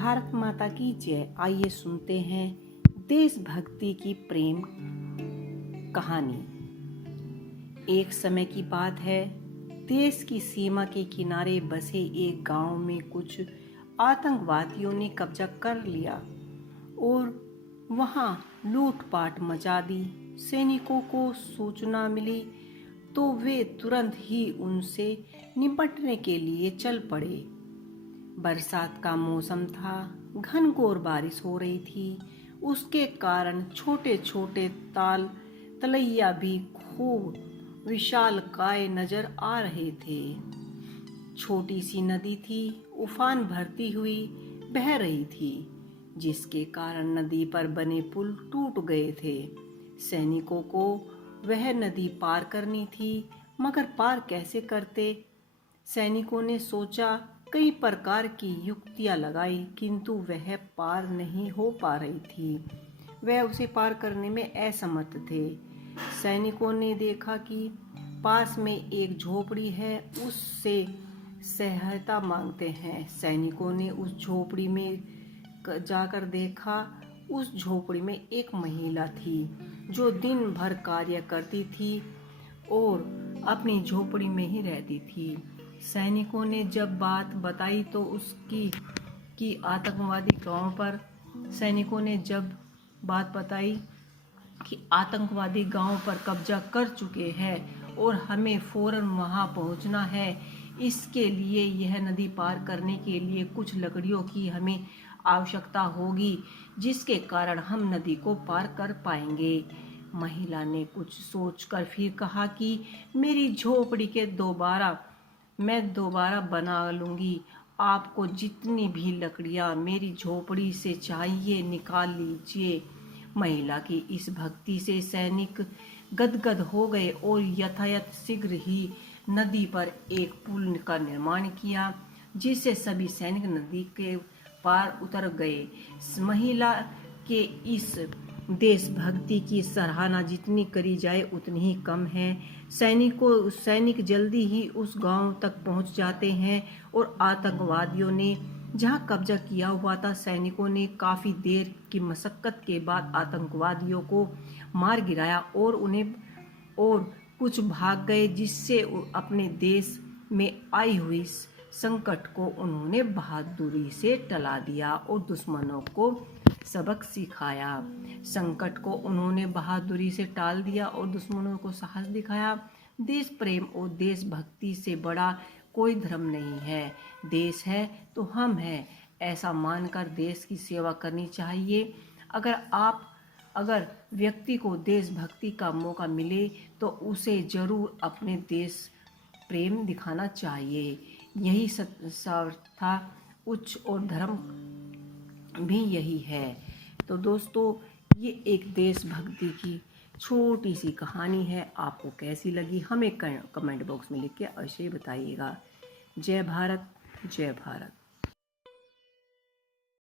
भारत माता की जय। आइए सुनते हैं देशभक्ति की प्रेम कहानी। एक समय की बात है, देश की सीमा के किनारे बसे एक गांव में कुछ आतंकवादियों ने कब्जा कर लिया और वहां लूटपाट मचा दी। सैनिकों को सूचना मिली तो वे तुरंत ही उनसे निपटने के लिए चल पड़े। बरसात का मौसम था, घनघोर बारिश हो रही थी। उसके कारण छोटे छोटे तलैया भी खूब विशालकाय नजर आ रहे थे। छोटी सी नदी थी, उफान भरती हुई बह रही थी, जिसके कारण नदी पर बने पुल टूट गए थे। सैनिकों को वह नदी पार करनी थी, मगर पार कैसे करते? सैनिकों ने सोचा, कई प्रकार की युक्तियां लगाई, किंतु वह पार नहीं हो पा रही थी। वह उसे पार करने में असमर्थ थे। सैनिकों ने देखा कि पास में एक झोपड़ी है, उससे सहायता मांगते हैं। सैनिकों ने उस झोपड़ी में जाकर देखा। उस झोपड़ी में एक महिला थी जो दिन भर कार्य करती थी और अपनी झोपड़ी में ही रहती थी। सैनिकों ने जब बात बताई तो सैनिकों ने जब बात बताई कि आतंकवादी गांव पर कब्जा कर चुके हैं और हमें फौरन वहां पहुंचना है। इसके लिए यह नदी पार करने के लिए कुछ लकड़ियों की हमें आवश्यकता होगी, जिसके कारण हम नदी को पार कर पाएंगे। महिला ने कुछ सोचकर फिर कहा कि मेरी झोपड़ी के मैं दोबारा बना लूंगी। आपको जितनी भी लकड़ियां मेरी झोपड़ी से चाहिए निकाल लीजिए। महिला की इस भक्ति से सैनिक गदगद हो गए और यथायथ शीघ्र ही नदी पर एक पुल का निर्माण किया, जिससे सभी सैनिक नदी के पार उतर गए। महिला के इस देशभक्ति की सराहना जितनी करी जाए उतनी ही कम है। सैनिक जल्दी ही उस गांव तक पहुंच जाते हैं और आतंकवादियों ने जहां कब्जा किया हुआ था, सैनिकों ने काफी देर की मशक्कत के बाद आतंकवादियों को मार गिराया और कुछ भाग गए, जिससे अपने देश में आई हुई संकट को उन्होंने बहादुरी से टला दिया और दुश्मनों को सबक सिखाया। संकट को उन्होंने बहादुरी से टाल दिया और दुश्मनों को साहस दिखाया। देश प्रेम और देशभक्ति से बड़ा कोई धर्म नहीं है। देश है तो हम हैं, ऐसा मानकर देश की सेवा करनी चाहिए। अगर व्यक्ति को देशभक्ति का मौका मिले तो उसे जरूर अपने देश प्रेम दिखाना चाहिए। यही था उच्च और धर्म भी यही है। तो दोस्तों, ये एक देशभक्ति की छोटी सी कहानी है। आपको कैसी लगी हमें कमेंट बॉक्स में लिख के अवश्य बताइएगा। जय भारत, जय भारत।